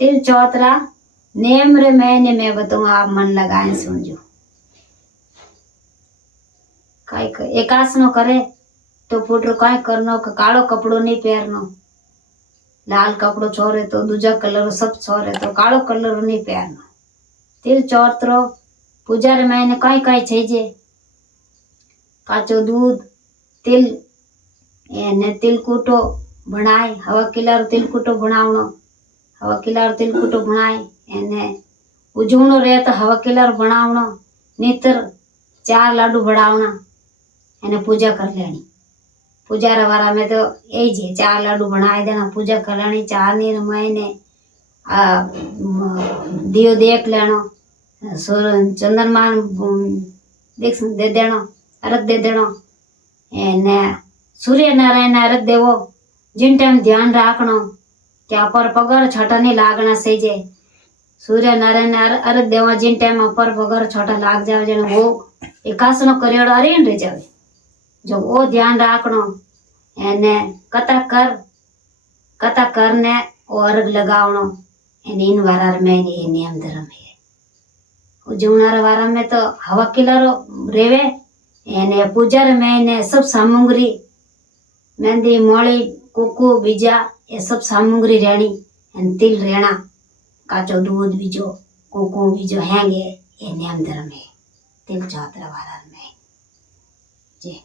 तिल चौतरा नेम रे मैंने मैं बताऊँ, आप मन लगाए सुनजो। काई एकासनो करे तो पुत्र काई करनो के कालो कपड़ो नहीं पहरनो, लाल कपड़ो छोरे तो दूजा कलर सब छोरे तो कालो कलर नहीं पहरनो। तिल चौतरो पूजा रे मैंने काई काई चाहिए, काचो दूध तिल एने तिलकुटो बनाए, हवा किलार तिलकुटो बनावनो, हवा किलार तिलकुटो बनाए एने उजवणो रहे तो हवा किलार बनावनो, नीतर 4 लाडू बनावना एने पूजा कर लेनी। पूजा रे वारा में तो यही जे 4 लाडू बनाए देना, पूजा कर लेनी। 4 नीर महीने दियो देख लेनो, चंद्रमा देख दे देनो, अर्घ दे देनो एने सूर्य नारायण ने अर्घ देवो। जिन टाइम ध्यान राखनो कि अपर पगर छोटा नहीं लागना सही जे। सूर्य नारायण ने अर्घ देवा जिन टाइम अपर पगर छोटा लाग जावे जने वो एकासनो करियोड़ो अरीन रह जावे। जो वो ध्यान राखनो एने कथा करने और अर्घ लगावनो एने इन वारा में ये नियम धर्म है। उजवणार वारा में तो हवा किलारो रेवे एने पूजा रे में सब सामग्री मेहंदी मोली कुकू बीजा ये सब सामग्री रेणी एन तिल रेणा, काचो दूध बीजो कुकू बीजो हैंगे ये नियम धर्म है तिल चौतरा वारा में जी।